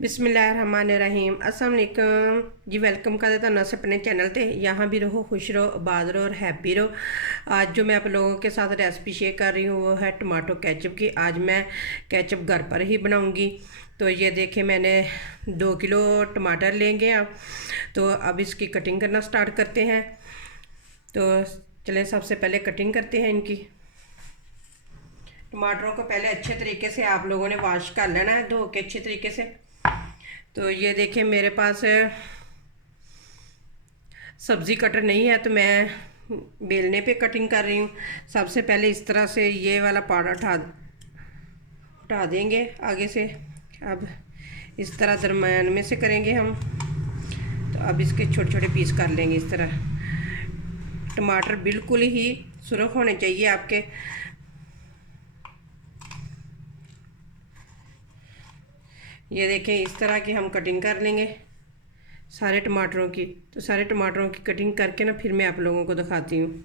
बिस्मिल्लाहिर्रहमानिर्रहीम अस्सलाम वालेकुम जी। वेलकम कर देता नस अपने चैनल पे। यहाँ भी रहो, खुश रहो, आबाद रहो और हैप्पी रहो। आज जो मैं आप लोगों के साथ रेसिपी शेयर कर रही हूँ वो है टमाटो केचप की। आज मैं केचप घर पर ही बनाऊँगी। तो ये देखें, मैंने 2 किलो टमाटर लेंगे आप। तो अब इसकी कटिंग करना स्टार्ट करते हैं। तो चलें, सबसे पहले कटिंग करते हैं इनकी। टमाटरों को पहले अच्छे तरीके से आप लोगों ने वॉश कर लेना है, धो के अच्छे तरीके से। तो ये देखें, मेरे पास सब्ज़ी कटर नहीं है तो मैं बेलने पे कटिंग कर रही हूँ। सबसे पहले इस तरह से ये वाला पार्ट उठा देंगे आगे से। अब इस तरह दरम्यान में से करेंगे हम। तो अब इसके छोटे छोटे पीस कर लेंगे इस तरह। टमाटर बिल्कुल ही सुरख होने चाहिए आपके। ये देखें, इस तरह की हम कटिंग कर लेंगे सारे टमाटरों की। तो सारे टमाटरों की कटिंग करके ना फिर मैं आप लोगों को दिखाती हूँ।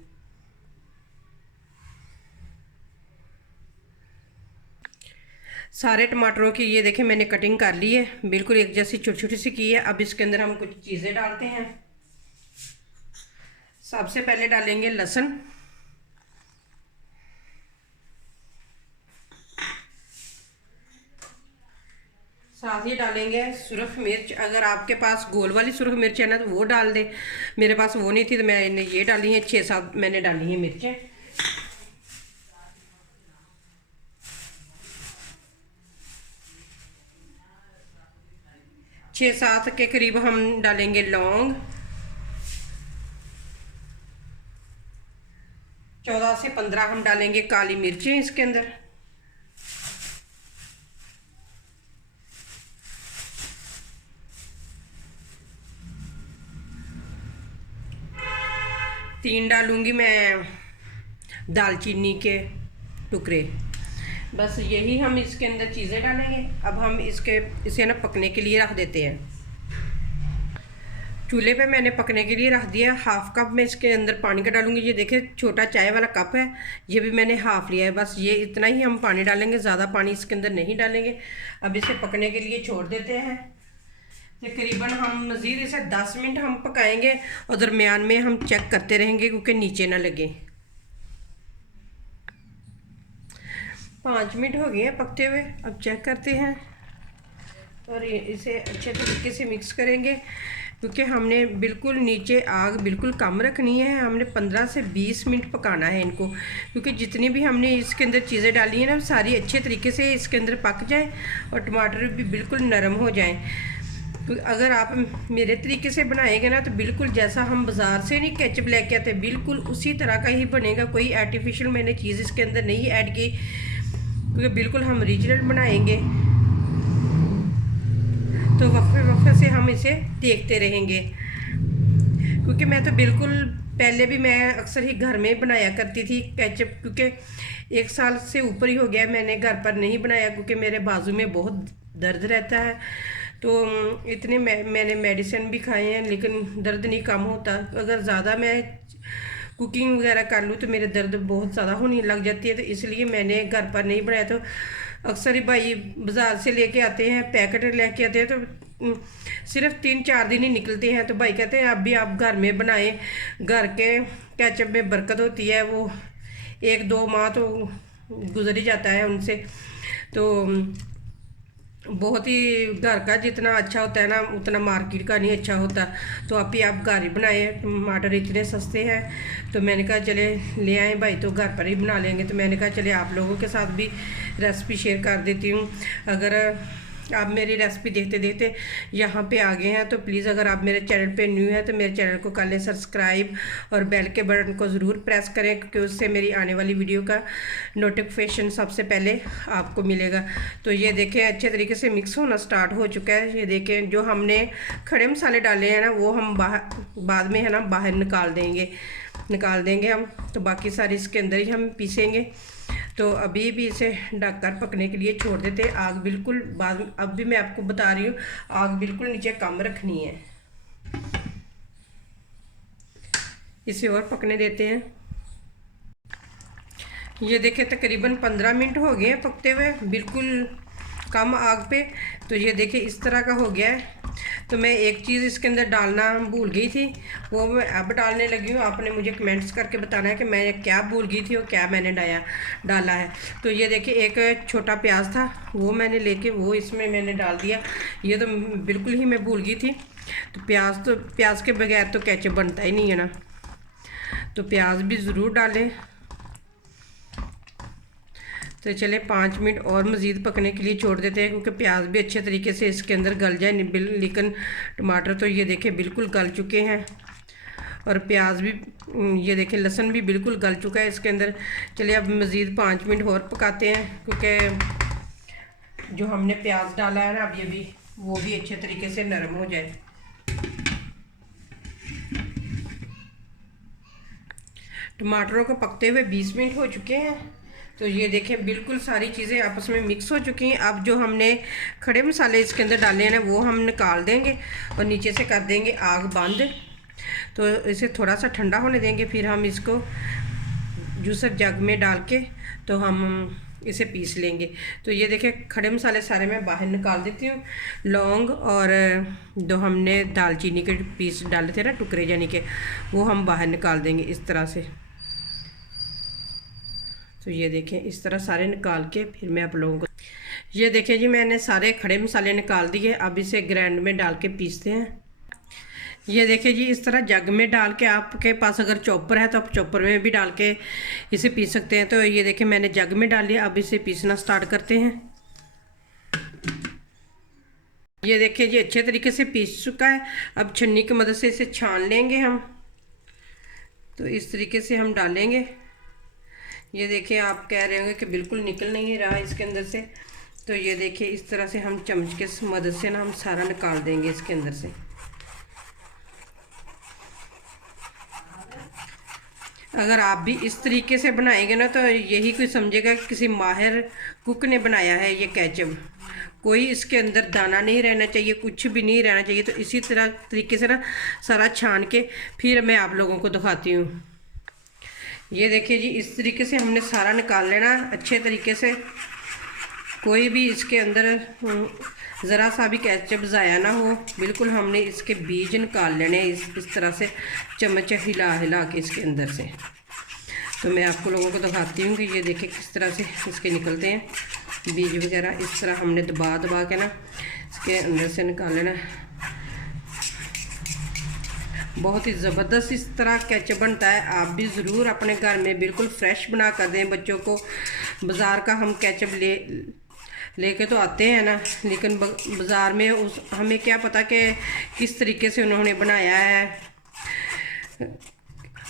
सारे टमाटरों की ये देखें मैंने कटिंग कर ली है, बिल्कुल एक जैसी छोटी छोटी सी की है। अब इसके अंदर हम कुछ चीज़ें डालते हैं। सबसे पहले डालेंगे लहसुन, साथ ही डालेंगे सुरख मिर्च। अगर आपके पास गोल वाली सुरख मिर्च है ना तो वो डाल दे। मेरे पास वो नहीं थी तो मैंने ये डाली है। 6-7 मैंने डाली है मिर्चें। छः सात के करीब हम डालेंगे लौंग। 14 से 15 हम डालेंगे काली मिर्चें इसके अंदर। तीन डालूंगी मैं दालचीनी के टुकड़े। बस यही हम इसके अंदर चीज़ें डालेंगे। अब हम इसे ना पकने के लिए रख देते हैं। चूल्हे पे मैंने पकने के लिए रख दिया। हाफ कप मैं इसके अंदर पानी का डालूंगी। ये देखिए, छोटा चाय वाला कप है, ये भी मैंने हाफ लिया है। बस ये इतना ही हम पानी डालेंगे, ज़्यादा पानी इसके अंदर नहीं डालेंगे। अब इसे पकने के लिए छोड़ देते हैं। तकरीबन हम मज़ीद इसे 10 मिनट हम पकाएंगे और दरमियान में हम चेक करते रहेंगे क्योंकि नीचे ना लगे। 5 मिनट हो गए हैं पकते हुए। अब चेक करते हैं और इसे अच्छे तरीके से मिक्स करेंगे क्योंकि हमने बिल्कुल नीचे आग बिल्कुल कम रखनी है। हमने 15 से 20 मिनट पकाना है इनको, क्योंकि जितनी भी हमने इसके अंदर चीज़ें डाली हैं ना सारी अच्छे तरीके से इसके अंदर पक जाए और टमाटर भी बिल्कुल नरम हो जाएं। तो अगर आप मेरे तरीके से बनाएंगे ना तो बिल्कुल जैसा हम बाज़ार से नहीं केचप लेके आते बिल्कुल उसी तरह का ही बनेगा। कोई आर्टिफिशियल मैंने चीज़ इसके अंदर नहीं ऐड की, क्योंकि बिल्कुल हम ओरिजिनल बनाएंगे। तो वक्फे वक्फे से हम इसे देखते रहेंगे, क्योंकि मैं तो बिल्कुल पहले भी मैं अक्सर ही घर में बनाया करती थी केचप, क्योंकि 1 साल से ऊपर ही हो गया मैंने घर पर नहीं बनाया क्योंकि मेरे बाजू में बहुत दर्द रहता है। तो इतने मैंने मेडिसिन भी खाए हैं लेकिन दर्द नहीं कम होता। अगर ज़्यादा मैं कुकिंग वगैरह कर लूँ तो मेरे दर्द बहुत ज़्यादा होने लग जाती है। तो इसलिए मैंने घर पर नहीं बनाया। तो अक्सर ही भाई बाज़ार से लेके आते हैं, पैकेट लेके आते हैं, तो सिर्फ 3-4 दिन ही निकलते हैं। तो भाई कहते हैं अब भी आप घर में बनाएं, घर के केचप में बरकत होती है। वो 1-2 माह तो गुजर ही जाता है उनसे। तो बहुत ही घर का जितना अच्छा होता है ना उतना मार्केट का नहीं अच्छा होता। तो आप ही आप घर ही बनाए। टमाटर इतने सस्ते हैं तो मैंने कहा चले ले आए भाई, तो घर पर ही बना लेंगे। तो मैंने कहा चले आप लोगों के साथ भी रेसिपी शेयर कर देती हूँ। अगर आप मेरी रेसिपी देखते देखते यहाँ पे आ गए हैं तो प्लीज़ अगर आप मेरे चैनल पे न्यू हैं तो मेरे चैनल को कर लें सब्सक्राइब और बेल के बटन को ज़रूर प्रेस करें, क्योंकि उससे मेरी आने वाली वीडियो का नोटिफिकेशन सबसे पहले आपको मिलेगा। तो ये देखें अच्छे तरीके से मिक्स होना स्टार्ट हो चुका है। ये देखें, जो हमने खड़े मसाले डाले हैं ना वो हम बाद में है ना बाहर निकाल देंगे हम। तो बाकी सारी इसके अंदर ही हम पीसेंगे। तो अभी भी इसे ढककर पकने के लिए छोड़ देते हैं। आग बिल्कुल अब भी मैं आपको बता रही हूँ, आग बिल्कुल नीचे कम रखनी है। इसे और पकने देते हैं। ये देखें, तकरीबन 15 मिनट हो गए हैं पकते हुए। बिल्कुल कम आग पे। तो ये देखिए इस तरह का हो गया है। तो मैं एक चीज़ इसके अंदर डालना भूल गई थी, वो मैं अब डालने लगी हूँ। आपने मुझे कमेंट्स करके बताना है कि मैं क्या भूल गई थी और क्या मैंने डाला है। तो ये देखिए एक छोटा प्याज था, वो मैंने लेके वो इसमें मैंने डाल दिया। ये तो बिल्कुल ही मैं भूल गई थी। तो प्याज के बगैर तो केचप बनता ही नहीं है ना, तो प्याज भी ज़रूर डालें। तो चले 5 मिनट और मज़ीद पकने के लिए छोड़ देते हैं, क्योंकि प्याज भी अच्छे तरीके से इसके अंदर गल जाए। लेकिन टमाटर तो ये देखें बिल्कुल गल चुके हैं, और प्याज भी ये देखें, लहसुन भी बिल्कुल गल चुका है इसके अंदर। चलिए अब मज़ीद 5 मिनट और पकाते हैं, क्योंकि जो हमने प्याज डाला है ना, अब ये भी वो भी अच्छे तरीके से नरम हो जाए। टमाटरों को पकते हुए 20 मिनट हो चुके हैं। तो ये देखें बिल्कुल सारी चीज़ें आपस में मिक्स हो चुकी हैं। अब जो हमने खड़े मसाले इसके अंदर डाले हैं ना, वो हम निकाल देंगे और नीचे से कर देंगे आग बंद। तो इसे थोड़ा सा ठंडा होने देंगे, फिर हम इसको जूसर जग में डाल के तो हम इसे पीस लेंगे। तो ये देखें खड़े मसाले सारे मैं बाहर निकाल देती हूँ। लौंग और जो हमने दालचीनी के पीस डाले थे ना, टुकड़े यानी के, वो हम बाहर निकाल देंगे इस तरह से। तो ये देखें इस तरह सारे निकाल के फिर मैं आप लोगों को, ये देखें जी मैंने सारे खड़े मसाले निकाल दिए। अब इसे ग्राइंड में डाल के पीसते हैं। ये देखें जी इस तरह जग में डाल के, आपके पास अगर चॉपर है तो आप चॉपर में भी डाल के इसे पीस सकते हैं। तो ये देखें मैंने जग में डाल लिया। अब इसे पीसना स्टार्ट करते हैं। ये देखें जी अच्छे तरीके से पीस चुका है। अब छन्नी की मदद से इसे छान लेंगे हम। तो इस तरीके से हम डालेंगे। ये देखिए आप कह रहे होंगे कि बिल्कुल निकल नहीं रहा इसके अंदर से। तो ये देखिए इस तरह से हम चम्मच के मदद से ना हम सारा निकाल देंगे इसके अंदर से। अगर आप भी इस तरीके से बनाएंगे ना, तो यही कोई समझेगा कि किसी माहिर कुक ने बनाया है ये केचप। कोई इसके अंदर दाना नहीं रहना चाहिए, कुछ भी नहीं रहना चाहिए। तो इसी तरह तरीके से ना सारा छान के फिर मैं आप लोगों को दिखाती हूँ। ये देखिए जी इस तरीके से हमने सारा निकाल लेना अच्छे तरीके से। कोई भी इसके अंदर ज़रा सा भी केचप ज़ाया ना हो, बिल्कुल हमने इसके बीज निकाल लेने इस तरह से चम्मच हिला हिला के इसके अंदर से। तो मैं आपको लोगों को दिखाती हूँ कि ये देखिए किस तरह से इसके निकलते हैं बीज वगैरह। इस तरह हमने दबा दबा के ना इसके अंदर से निकाल लेना। बहुत ही ज़बरदस्त इस तरह केचप बनता है। आप भी ज़रूर अपने घर में बिल्कुल फ्रेश बना कर दें बच्चों को। बाज़ार का हम केचप लेके तो आते हैं ना, लेकिन बाज़ार में हमें क्या पता कि किस तरीके से उन्होंने बनाया है।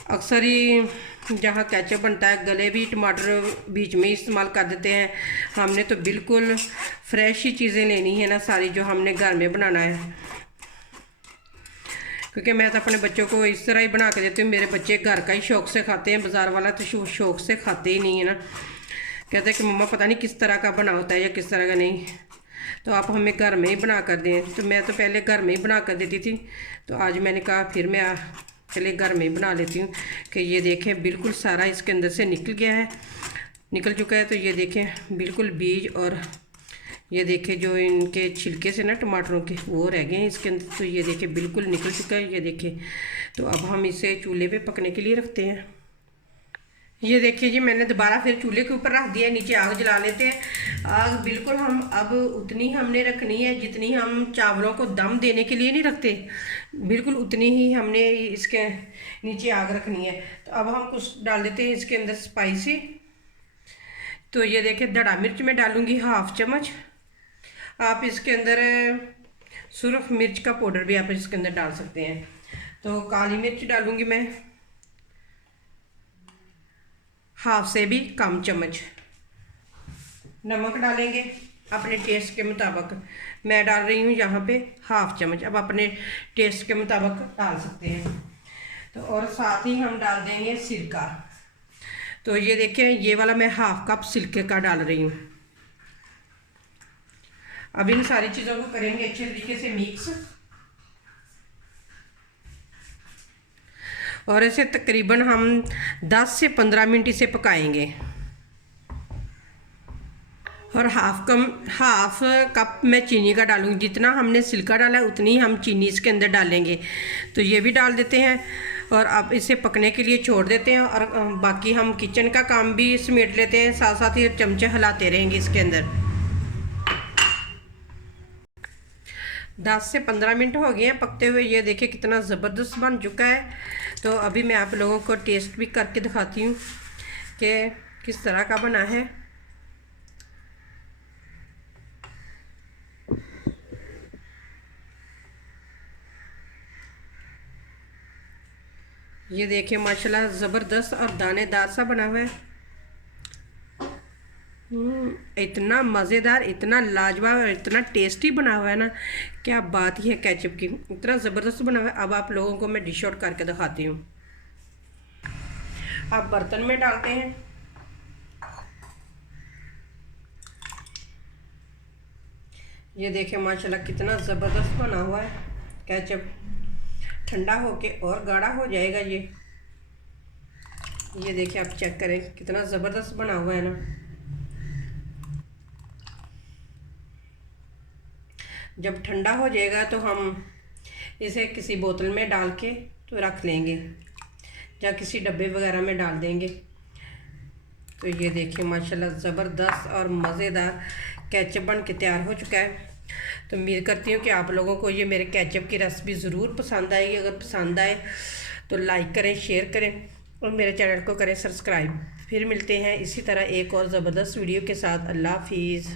अक्सर ही जहाँ केचप बनता है गले भी टमाटर बीच में इस्तेमाल कर देते हैं। हमने तो बिल्कुल फ्रेश ही चीज़ें लेनी है ना सारी, जो हमने घर में बनाना है। क्योंकि मैं तो अपने बच्चों को इस तरह ही बना के देती हूँ। मेरे बच्चे घर का ही शौक़ से खाते हैं, बाज़ार वाला तो शौक़ से खाते ही नहीं है ना। कहते हैं कि मम्मा पता नहीं किस तरह का बना होता है या किस तरह का नहीं। तो आप हमें घर में ही बना कर दें। तो मैं तो पहले घर में ही बना कर देती थी, तो आज मैंने कहा फिर मैं चले घर में ही बना लेती हूँ। कि ये देखें बिल्कुल सारा इसके अंदर से निकल चुका है। तो ये देखें बिल्कुल बीज और ये देखें जो इनके छिलके से ना टमाटरों के वो रह गए हैं इसके अंदर। तो ये देखें बिल्कुल निकल चुका है। ये देखें, तो अब हम इसे चूल्हे पे पकने के लिए रखते हैं। ये देखिए जी मैंने दोबारा फिर चूल्हे के ऊपर रख दिया, नीचे आग जला लेते हैं। आग बिल्कुल हम अब उतनी हमने रखनी है जितनी हम चावलों को दम देने के लिए नहीं रखते, बिल्कुल उतनी ही हमने इसके नीचे आग रखनी है। तो अब हम कुछ डाल देते हैं इसके अंदर स्पाइसी। तो ये देखिए धड़ा मिर्च मैं डालूँगी 1/2 चम्मच। आप इसके अंदर सुरख मिर्च का पाउडर भी आप इसके अंदर डाल सकते हैं। तो काली मिर्च डालूँगी मैं 1/2 से भी कम चम्मच। नमक डालेंगे अपने टेस्ट के मुताबिक। मैं डाल रही हूँ यहाँ पे 1/2 चम्मच। अब अपने टेस्ट के मुताबिक डाल सकते हैं। तो और साथ ही हम डाल देंगे सिरका। तो ये देखिए ये वाला मैं 1/2 कप सिरके का डाल रही हूँ। अब इन सारी चीज़ों को करेंगे अच्छे तरीके से मिक्स, और इसे तकरीबन हम 10 से 15 मिनट इसे पकाएंगे। और हाफ कप मैं चीनी का डालूंगी। जितना हमने सिरका डाला है उतनी हम चीनी इसके अंदर डालेंगे। तो ये भी डाल देते हैं और अब इसे पकने के लिए छोड़ देते हैं और बाकी हम किचन का काम भी समेट लेते हैं, साथ साथ ही चमचे हिलाते रहेंगे इसके अंदर। 10 से 15 मिनट हो गए हैं पकते हुए। ये देखिए कितना ज़बरदस्त बन चुका है। तो अभी मैं आप लोगों को टेस्ट भी करके दिखाती हूँ कि किस तरह का बना है। ये देखिए माशाल्लाह ज़बरदस्त और दानेदार सा बना हुआ है। इतना मज़ेदार, इतना लाजवाब और इतना टेस्टी बना हुआ है ना, क्या बात ही है केचप की। इतना ज़बरदस्त बना हुआ है। अब आप लोगों को मैं डिश आउट करके दिखाती हूँ। अब बर्तन में डालते हैं। ये देखिए माशाल्लाह कितना ज़बरदस्त बना हुआ है केचप। ठंडा होके और गाढ़ा हो जाएगा ये देखिए, आप चेक करें कितना ज़बरदस्त बना हुआ है ना। जब ठंडा हो जाएगा तो हम इसे किसी बोतल में डाल के तो रख लेंगे या किसी डब्बे वगैरह में डाल देंगे। तो ये देखिए माशाल्लाह ज़बरदस्त और मज़ेदार केचप बन के तैयार हो चुका है। तो उम्मीद करती हूँ कि आप लोगों को ये मेरे केचप की रेसिपी ज़रूर पसंद आएगी। अगर पसंद आए तो लाइक करें, शेयर करें और मेरे चैनल को करें सब्सक्राइब। फिर मिलते हैं इसी तरह एक और ज़बरदस्त वीडियो के साथ। अल्लाह हाफिज़।